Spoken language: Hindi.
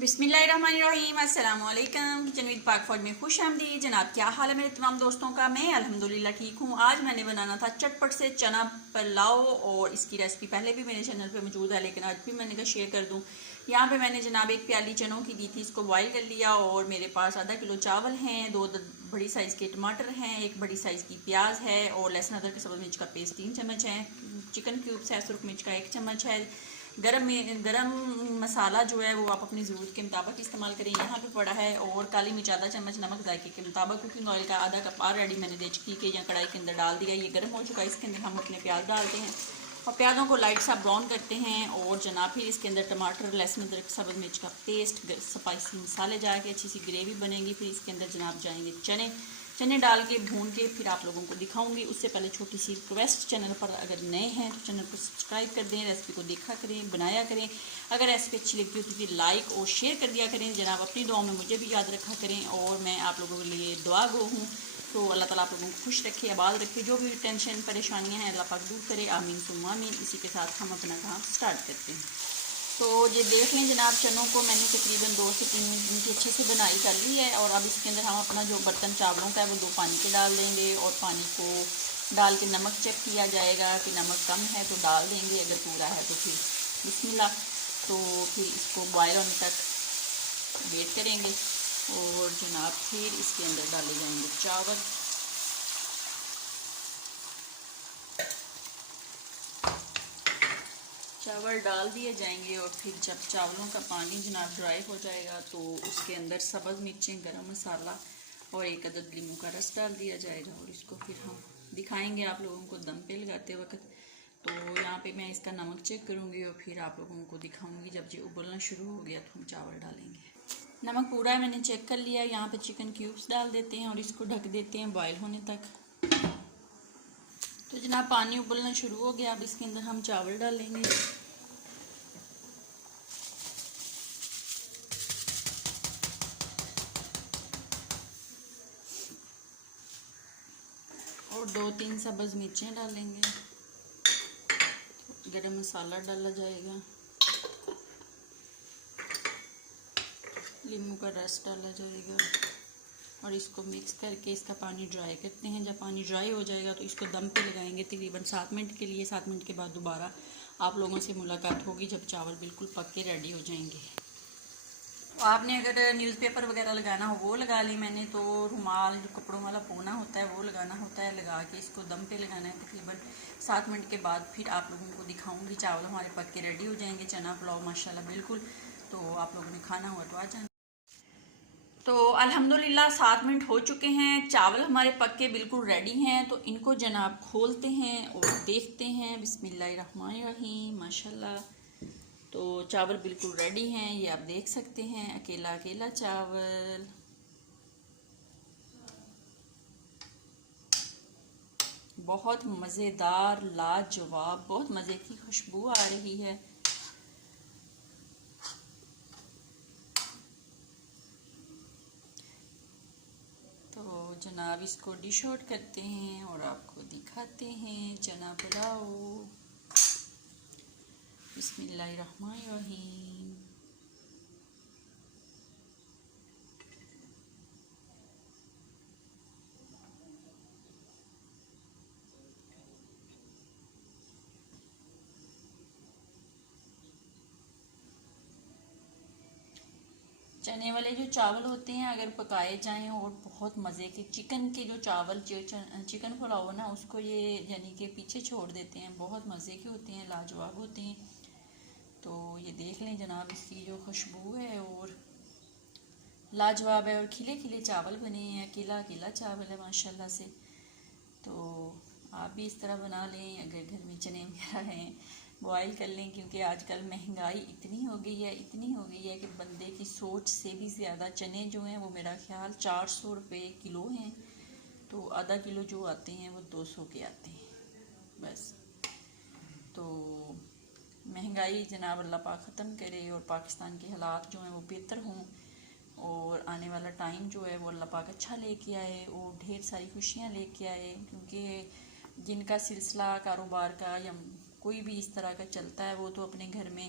बिस्मिल्लाहिर्रहमानिर्रहीम। अस्सलाम वालेकुम। किचन विद पाक फॉर में खुश आमदीद। जनाब क्या हाल है मेरे तमाम दोस्तों का? मैं अल्हम्दुलिल्लाह ठीक हूँ। आज मैंने बनाना था चटपट से चना पुलाव और इसकी रेसिपी पहले भी मेरे चैनल पे मौजूद है, लेकिन आज भी मैंने कहा शेयर कर दूँ। यहाँ पे मैंने जनाब एक प्याली चनों की दी थी, इसको बॉईल कर लिया और मेरे पास आधा किलो चावल हैं, दो बड़ी साइज़ के टमाटर हैं, एक बड़ी साइज़ की प्याज है और लहसुन अदरक के सब्ज़ मिर्च का पेस्ट 3 चम्मच है, चिकन क्यूब्स है, सुरख मिर्च का 1 चम्मच है। गरम मसाला जो है वो आप अपनी ज़रूरत के मुताबिक इस्तेमाल करें। यहाँ पे पड़ा है और काली मिर्च आधा चम्मच, नमक जायके के मुताबिक, कुकिंग ऑयल का आधा कप ऑलरेडी मैंने देचकी के या कढ़ाई के अंदर डाल दिया। ये गर्म हो चुका है, इसके अंदर हम अपने प्याज डालते हैं और प्याज़ों को लाइट सा ब्राउन करते हैं। और जनाब फिर इसके अंदर टमाटर, लहसुन अदरक, सब्ज़ मिर्च का पेस्ट, स्पाइसी मसाले जाके अच्छी सी ग्रेवी बनेगी। फिर इसके अंदर जनाब जाएंगे चने डाल के भून के फिर आप लोगों को दिखाऊंगी। उससे पहले छोटी सी रिक्वेस्ट, चैनल पर अगर नए हैं तो चैनल को सब्सक्राइब कर दें, रेसिपी को देखा करें, बनाया करें। अगर रेसिपी अच्छी लगती हो तो फिर लाइक और शेयर कर दिया करें। जनाब अपनी दुआओं में मुझे भी याद रखा करें और मैं आप लोगों के लिए दुआ गो हूँ। तो अल्लाह ताला आप लोगों को खुश रखे, आबाद रखे, जो भी टेंशन परेशानियाँ हैं अल्लाह पाक दूर करे, आमीन सुम्मा आमीन। इसी के साथ हम अपना काम स्टार्ट करते हैं। तो ये देख लें जनाब, चनों को मैंने तकरीबन 2 से 3 मिनट की अच्छे से बनाई कर ली है और अब इसके अंदर हम अपना जो बर्तन चावलों का है वो 2 पानी के डाल देंगे और पानी को डाल के नमक चेक किया जाएगा कि नमक कम है तो डाल देंगे, अगर पूरा है तो फिर बिस्मिल्लाह। तो फिर इसको बॉयल होने तक वेट करेंगे और जनाब फिर इसके अंदर डाले जाएंगे चावल। चावल डाल दिए जाएंगे और फिर जब चावलों का पानी जनाब ड्राई हो जाएगा तो उसके अंदर सब्ज़ मिर्चें, गरम मसाला और 1 अदद लीमू का रस डाल दिया जाएगा और इसको फिर हम दिखाएंगे आप लोगों को दम पे लगाते वक्त। तो यहाँ पे मैं इसका नमक चेक करूँगी और फिर आप लोगों को दिखाऊँगी। जब ये उबलना शुरू हो गया तो हम चावल डालेंगे। नमक पूरा है, मैंने चेक कर लिया। यहाँ पे चिकन क्यूब्स डाल देते हैं और इसको ढक देते हैं बॉयल होने तक। तो जनाब पानी उबलना शुरू हो गया, अब इसके अंदर हम चावल डालेंगे। और 2-3 सब्ज़ मिर्चें डालेंगे, गरम मसाला डाला जाएगा, नींबू का रस डाला जाएगा और इसको मिक्स करके इसका पानी ड्राई करते हैं। जब पानी ड्राई हो जाएगा तो इसको दम पे लगाएंगे तकरीबन 7 मिनट के लिए। 7 मिनट के बाद दोबारा आप लोगों से मुलाकात होगी जब चावल बिल्कुल पक के रेडी हो जाएंगे। आपने अगर न्यूज़पेपर वगैरह लगाना हो वो लगा ली, मैंने तो रुमाल जो कपड़ों वाला पोना होता है वो लगाना होता है। लगा के इसको दम पे लगाना है तकरीबन 7 मिनट के बाद फिर आप लोगों को दिखाऊंगी। चावल हमारे पक के रेडी हो जाएंगे, चना पुलाव माशाल्लाह बिल्कुल। तो आप लोगों ने खाना हुआ तो आ जाना। तो अल्हम्दुलिल्लाह 7 मिनट हो चुके हैं, चावल हमारे पक के बिल्कुल रेडी हैं। तो इनको जनाब खोलते हैं और देखते हैं। बिस्मिल्लाहिर्रहमानिर्रहीम, माशाल्लाह। तो चावल बिल्कुल रेडी हैं, ये आप देख सकते हैं, अकेला अकेला चावल। बहुत मज़ेदार, लाजवाब, बहुत मज़े की खुशबू आ रही है। तो जनाब इसको डिश आउट करते हैं और आपको दिखाते हैं चना पुलाव। बिस्मिल्लाहिर्रहमानिर्रहीम। चने वाले जो चावल होते हैं अगर पकाए जाएं और बहुत मज़े के चिकन के जो चावल चिकन पुलाव ना उसको ये यानी कि पीछे छोड़ देते हैं, बहुत मज़े के होते हैं, लाजवाब होते हैं। तो ये देख लें जनाब, इसकी जो खुशबू है और लाजवाब है और खिले खिले चावल बने हैं, अकेला अकेला चावल है माशाल्लाह से। तो आप भी इस तरह बना लें, अगर घर में चने वगैरह हैं बॉयल कर लें, क्योंकि आजकल महंगाई इतनी हो गई है कि बंदे की सोच से भी ज़्यादा चने जो हैं वो मेरा ख्याल 400 रुपये किलो हैं। तो आधा किलो जो आते हैं वो 200 के आते हैं बस। तो महंगाई जनाब अल्लाह पाक ख़त्म करे और पाकिस्तान के हालात जो हैं वो बेहतर हों और आने वाला टाइम जो है वो अल्लाह पाक अच्छा लेके आए और ढेर सारी खुशियाँ लेके आए। क्योंकि जिनका सिलसिला कारोबार का या कोई भी इस तरह का चलता है वो तो अपने घर में